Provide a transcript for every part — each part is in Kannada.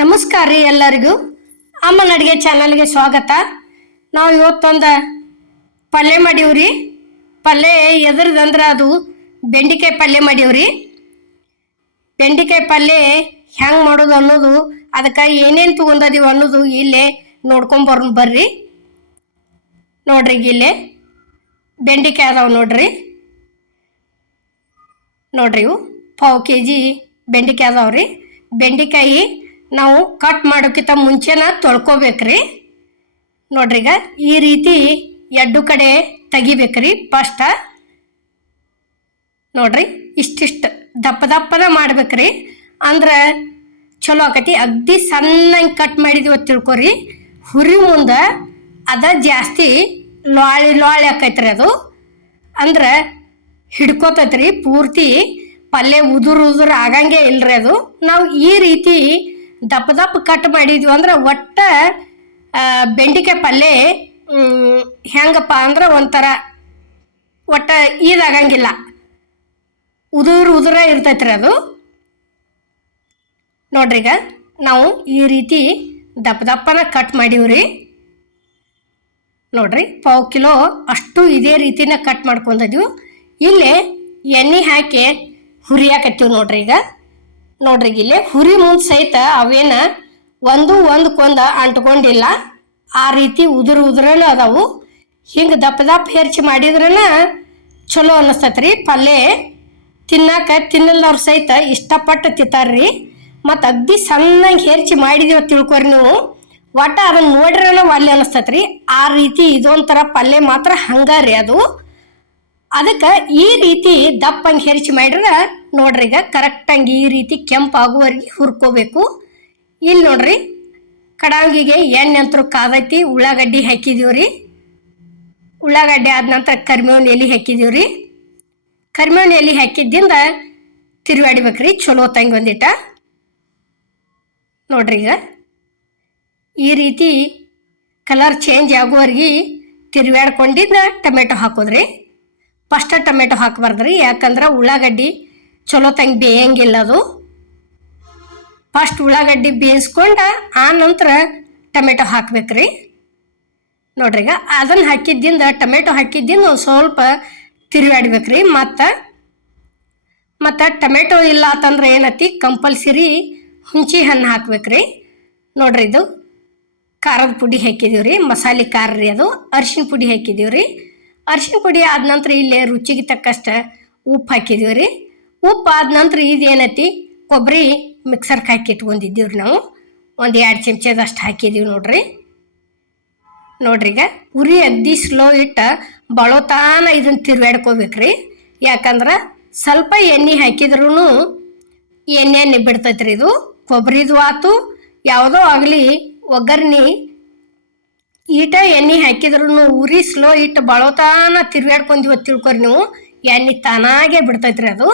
ನಮಸ್ಕಾರ ರೀ ಎಲ್ಲರಿಗೂ. ಅಮ್ಮನ ಅಡುಗೆ ಚಾನಲ್ಗೆ ಸ್ವಾಗತ. ನಾವು ಇವತ್ತೊಂದು ಪಲ್ಯ ಮಾಡೀವ್ರಿ ಪಲ್ಯ ಎದ್ರದಂದ್ರೆ ಅದು ಬೆಂಡಿಕಾಯಿ ಪಲ್ಯ ಮಾಡೀವ್ರಿ ಬೆಂಡಿಕಾಯಿ ಪಲ್ಯ ಹೆಂಗೆ ಮಾಡೋದು ಅನ್ನೋದು, ಅದಕ್ಕೆ ಏನೇನು ತೊಗೊಂಡದೀವಿ ಅನ್ನೋದು ಇಲ್ಲೇ ನೋಡ್ಕೊಂಬರ್ ಬರ್ರಿ. ನೋಡ್ರಿ ಇಲ್ಲೇ. ಬೆಂಡಿಕಾಯಿ ಅದಾವೆ ನೋಡ್ರಿ. ನೋಡ್ರಿ ಇವು. ಪಾವು ಕೆ ಜಿ ಬೆಂಡೆಕಾಯಿ ಅದಾವ್ರಿ ಬೆಂಡೆಕಾಯಿ ನಾವು ಕಟ್ ಮಾಡೋಕ್ಕಿಂತ ಮುಂಚೆನ ತೊಳ್ಕೊಬೇಕ್ರಿ. ನೋಡ್ರಿ ಈಗ ಈ ರೀತಿ ಎರಡು ಕಡೆ ತೆಗಿಬೇಕ್ರಿ ಫಸ್ಟ ನೋಡ್ರಿ, ಇಷ್ಟಿಷ್ಟು ದಪ್ಪ ದಪ್ಪನ ಮಾಡ್ಬೇಕ್ರಿ. ಅಂದ್ರೆ ಚಲೋ ಆಕತಿ, ಅಗ್ದಿ ಸಣ್ಣಂಗೆ ಕಟ್ ಮಾಡಿದ್ವಿ ತಿಳ್ಕೊರಿ. ಹುರಿ ಮುಂದೆ ಅದ ಜಾಸ್ತಿ ಲಾಳಿ ಲಾಳಿ ಆಕೈತ್ರಿ ಅದು. ಅಂದ್ರೆ ಹಿಡ್ಕೋತೈತ್ರಿ, ಪೂರ್ತಿ ಪಲ್ಯ ಉದುರು ಉದುರು ಆಗಂಗೆ ಇಲ್ರಿ ಅದು. ನಾವು ಈ ರೀತಿ ದಪ್ಪ ದಪ್ಪ ಕಟ್ ಮಾಡಿದ್ವಿ ಅಂದ್ರೆ ಒಟ್ಟ ಬೆಂಡಿಕಾಯಿ ಪಲ್ಯ ಹೆಂಗಪ್ಪ ಅಂದ್ರೆ ಒಂಥರ ಒಟ್ಟ ಇದಾಗಂಗಿಲ್ಲ ಉದುರು ಉದುರ ಇರ್ತೈತ್ರಿ ಅದು. ನೋಡ್ರಿಗ ನಾವು ಈ ರೀತಿ ದಪ್ಪ ದಪ್ಪನ ಕಟ್ ಮಾಡೀವ್ರಿ ನೋಡ್ರಿ ಪಾವು ಕಿಲೋ ಅಷ್ಟು ಇದೇ ರೀತಿನ ಕಟ್ ಮಾಡ್ಕೊಂಡಿದ್ವಿ ಇಲ್ಲಿ ಎಣ್ಣೆ ಹಾಕಿ ಹುರಿಯಾಕತ್ತೀವಿ ನೋಡ್ರಿ ಈಗ. ನೋಡ್ರಿ, ಇಲ್ಲಿ ಹುರಿ ಮುಂದೆ ಸಹಿತ ಅವೇನ ಒಂದು ಒಂದಕ್ಕೊಂದು ಅಂಟ್ಕೊಂಡಿಲ್ಲ. ಆ ರೀತಿ ಉದುರು ಉದುರನ ಅದಾವು. ಹಿಂಗೆ ದಪ್ಪ ದಪ್ಪ ಹೆರ್ಚಿ ಮಾಡಿದ್ರನ ಚಲೋ ಅನ್ನಿಸ್ತೈತ್ರಿ. ಪಲ್ಲೆ ತಿನ್ನಾಕ ತಿನ್ನಲ್ದವ್ರು ಸಹಿತ ಇಷ್ಟಪಟ್ಟು ತಿಂತಾರ್ರಿ. ಮತ್ತು ಅಗ್ದಿ ಸಣ್ಣಗೆ ಹೆರ್ಚಿ ಮಾಡಿದೀವಿ ತಿಳ್ಕೊರಿ ನೀವು. ಒಟ್ಟ ಅದನ್ನು ನೋಡ್ರನ ಒಲ್ಲೆ ರೀ ಆ ರೀತಿ ಇದೊಂಥರ ಪಲ್ಯ ಮಾತ್ರ ಹಂಗಾರಿ ಅದು. ಅದಕ್ಕೆ ಈ ರೀತಿ ದಪ್ಪಂಗೆ ಹೆರಿಚಿ ಮಾಡಿದ್ರೆ ನೋಡ್ರಿ ಈಗ ಕರೆಕ್ಟಂಗೆ ಈ ರೀತಿ ಕೆಂಪಾಗುವವರೆಗೆ ಹುರ್ಕೋಬೇಕು. ಇಲ್ಲಿ ನೋಡ್ರಿ, ಕಡಾಂಗಿಗೆ ಎಣ್ಣೆ ಅಂತ ಕಾದೈತಿ, ಉಳ್ಳಾಗಡ್ಡಿ ಹಾಕಿದೀವ್ರಿ. ಉಳ್ಳಾಗಡ್ಡಿ ಆದ ನಂತರ ಕರಿಬೇವಿನ ಎಲೆ ಹಾಕಿದೀವ್ರಿ. ಕರಿಬೇವಿನ ಎಲೆ ಹಾಕಿದ್ದಿಂದ ತಿರುವಾಡಿಬೇಕ್ರಿ ಚಲೋ ತಂಗಿ ಒಂದಿಟ ನೋಡ್ರಿ ಈಗ, ಈ ರೀತಿ ಕಲರ್ ಚೇಂಜ್ ಆಗುವವರೆಗೆ ತಿರುವಾಡ್ಕೊಂಡಿದ್ದ ಟೊಮೆಟೊ ಹಾಕೋದ್ರಿ. ಫಸ್ಟ್ ಟೊಮೆಟೊ ಹಾಕಬಾರ್ದ್ರಿ ಯಾಕಂದ್ರೆ ಉಳ್ಳಾಗಡ್ಡಿ ಚಲೋ ತಂಗಿ ಬೇಯಂಗಿಲ್ಲ ಅದು. ಫಸ್ಟ್ ಉಳ್ಳಾಗಡ್ಡಿ ಬೇಯಿಸ್ಕೊಂಡು ಆ ನಂತರ ಟೊಮೆಟೊ ಹಾಕ್ಬೇಕ್ರಿ. ನೋಡ್ರಿ ಈಗ ಅದನ್ನು ಹಾಕಿದ್ದಿಂದ, ಟೊಮೆಟೊ ಹಾಕಿದ್ದಿಂದ ಒಂದು ಸ್ವಲ್ಪ ತಿರುಗಾಡ್ಬೇಕ್ರಿ ಮತ್ತು ಮತ್ತು ಟೊಮೆಟೊ ಇಲ್ಲ ಅಂತಂದ್ರೆ ಏನತಿ, ಕಂಪಲ್ಸರಿ ಹುಂಚಿ ಹಣ್ಣು ಹಾಕ್ಬೇಕ್ರಿ. ನೋಡ್ರಿ ಇದು ಖಾರದ ಪುಡಿ ಹಾಕಿದೀವಿ ರೀ ಮಸಾಲೆ ಖಾರ ರೀ ಅದು, ಅರಿಶಿನ ಪುಡಿ ಹಾಕಿದೀವಿ ರೀ ಅರಿಶಿನ ಪುಡಿ ಆದ ನಂತರ ಇಲ್ಲಿ ರುಚಿಗೆ ತಕ್ಕಷ್ಟ ಉಪ್ಪು ಹಾಕಿದೀವಿ ರೀ. ಉಪ್ಪು ಆದ ನಂತರ ಇದೇನೈತಿ ಕೊಬ್ಬರಿ ಮಿಕ್ಸರ್ಗೆ ಹಾಕಿ ಇಟ್ಕೊಂಡಿದ್ದೀವಿ ರೀ ನಾವು. ಒಂದು ಎರಡು ಚಮಚದಷ್ಟು ಹಾಕಿದ್ದೀವಿ ನೋಡ್ರಿ. ನೋಡ್ರಿ ಈಗ ಉರಿ ಅಗ್ದಿ ಸ್ಲೋ ಇಟ್ಟ ಬಳೋತಾನ ಇದನ್ನ ತಿರ್ವಾಡ್ಕೋಬೇಕ್ರಿ ಯಾಕಂದ್ರೆ ಸ್ವಲ್ಪ ಎಣ್ಣೆ ಹಾಕಿದ್ರೂ ಎಣ್ಣೆ ಬಿಡ್ತೈತ್ರಿ ಇದು. ಕೊಬ್ಬರಿದು ಆತು, ಯಾವುದೋ ಆಗಲಿ ಒಗ್ಗರ್ಣಿ ಈಟ ಎಣ್ಣೆ ಹಾಕಿದ್ರು ಉರಿ ಸ್ಲೋ ಇಟ್ಟು ಬಳೋತಾನ ತಿರ್ವಾಡ್ಕೊಂದಿವ ತಿಳ್ಕೊರಿ ನೀವು. ಎಣ್ಣೆ ತಾನಾಗೆ ಬಿಡ್ತೈತ್ರಿ ಅದು.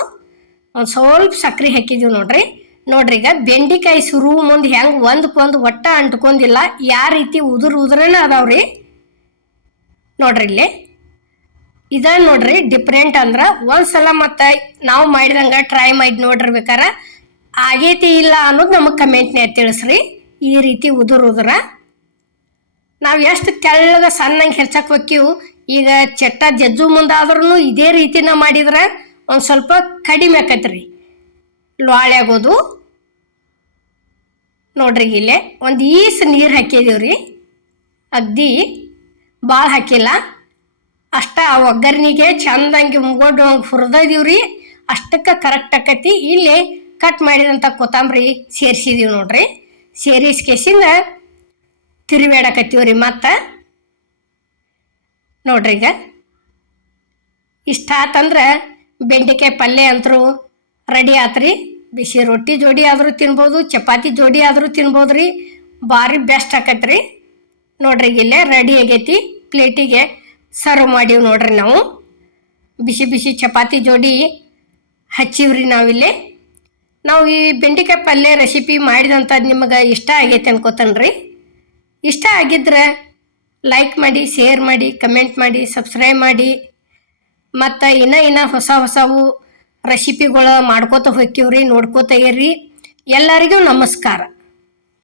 ಒಂದು ಸ್ವಲ್ಪ ಸಕ್ಕರೆ ಹಾಕಿದೀವಿ ನೋಡ್ರಿ. ನೋಡ್ರಿ ಈಗ ಬೆಂಡಿಕಾಯಿ ಸುರು ಮುಂದೆ ಹೆಂಗೆ ಒಂದಕ್ಕೊಂದು ಒಟ್ಟ ಅಂಟ್ಕೊಂಡಿಲ್ಲ. ಯಾವ ರೀತಿ ಉದುರು ಉದುರನ ಅದಾವ್ರಿ. ನೋಡ್ರಿ ಇಲ್ಲಿ. ಇದ ನೋಡ್ರಿ ಡಿಫ್ರೆಂಟ್ ಅಂದ್ರೆ ಒಂದ್ಸಲ ಮತ್ತೆ ನಾವು ಮಾಡಿದಂಗೆ ಟ್ರೈ ಮಾಡಿ ನೋಡಿರ್ಬೇಕಾರ. ಆಗೈತಿ ಇಲ್ಲ ಅನ್ನೋದು ನಮಗೆ ಕಮೆಂಟ್ನೇ ತಿಳಿಸ್ರಿ. ಈ ರೀತಿ ಉದುರು ಉದುರ. ನಾವು ಎಷ್ಟು ತೆಳ್ಳಗ ಸಣ್ಣಂಗೆ ಹೆರ್ಚಕ್ ಹೋಕ್ಕಿವು, ಈಗ ಚಟ್ಟ ಜಜ್ಜು ಮುಂದಾದ್ರೂ ಇದೇ ರೀತಿನ ಮಾಡಿದ್ರೆ ಒಂದು ಸ್ವಲ್ಪ ಕಡಿಮೆ ಆಕೈತ್ರಿ. ಲಾಳೆ ಆಗೋದು. ನೋಡ್ರಿ ಇಲ್ಲೇ ಒಂದು ಈಸ್ ನೀರು ಹಾಕಿದೀವ್ರಿ. ಅಗ್ದಿ ಭಾಳ ಹಾಕಿಲ್ಲ. ಅಷ್ಟ ಆ ಒಗ್ಗರ್ನಿಗೆ ಚಂದಂಗೆ ಮುಗೊಂಡು ಹಂಗೆ ರೀ ಅಷ್ಟಕ್ಕೆ ಕರೆಕ್ಟ್ ಆಕೈತಿ. ಇಲ್ಲಿ ಕಟ್ ಮಾಡಿದಂಥ ಕೊತ್ತಂಬರಿ ಸೇರಿಸಿದೀವಿ ನೋಡ್ರಿ. ಸೇರಿಸ್ಕೇಸಿಂದ ತಿರುವಾಡಕತ್ತೀವ್ರಿ ಮತ್ತೆ? ನೋಡ್ರಿ ಈಗ. ಇಷ್ಟ ಆತಂದ್ರೆ ಬೆಂಡೆಕಾಯಿ ಪಲ್ಯ ಅಂತರೂ ರೆಡಿ ಆತ್ರಿ. ಬಿಸಿ ರೊಟ್ಟಿ ಜೋಡಿ ಆದರೂ ತಿನ್ಬೋದು, ಚಪಾತಿ ಜೋಡಿ ಆದರೂ ತಿನ್ಬೋದು ರೀ ಭಾರಿ ಬೆಸ್ಟ್ ಆಕೈತ್ರಿ. ನೋಡ್ರಿ ಇಲ್ಲೇ ರೆಡಿ ಆಗೈತಿ. ಪ್ಲೇಟಿಗೆ ಸರ್ವ್ ಮಾಡೀವಿ ನೋಡ್ರಿ ನಾವು. ಬಿಸಿ ಬಿಸಿ ಚಪಾತಿ ಜೋಡಿ ಹಚ್ಚಿವ್ರಿ ನಾವಿಲ್ಲಿ ನಾವು ಈ ಬೆಂಡೆಕಾಯಿ ಪಲ್ಯ ರೆಸಿಪಿ ಮಾಡಿದಂಥದ್ದು ನಿಮಗೆ ಇಷ್ಟ ಆಗೈತೆ ಅನ್ಕೋತನ್ರಿ. ಇಷ್ಟ ಆಗಿದ್ರೆ ಲೈಕ್ ಮಾಡಿ ಶೇರ್ ಮಾಡಿ ಕಮೆಂಟ್ ಮಾಡಿ ಸಬ್ಸ್ಕ್ರೈಬ್ ಮಾಡಿ. ಮತ್ತು ಇನ್ನ ಇನ್ನ ಹೊಸ ಹೊಸವು ರೆಸಿಪಿಗಳು ಮಾಡ್ಕೋತ ಹೋಗ್ತೀವ್ರಿ, ನೋಡ್ಕೋತ ಇರ್ರಿ. ಎಲ್ಲರಿಗೂ ನಮಸ್ಕಾರ.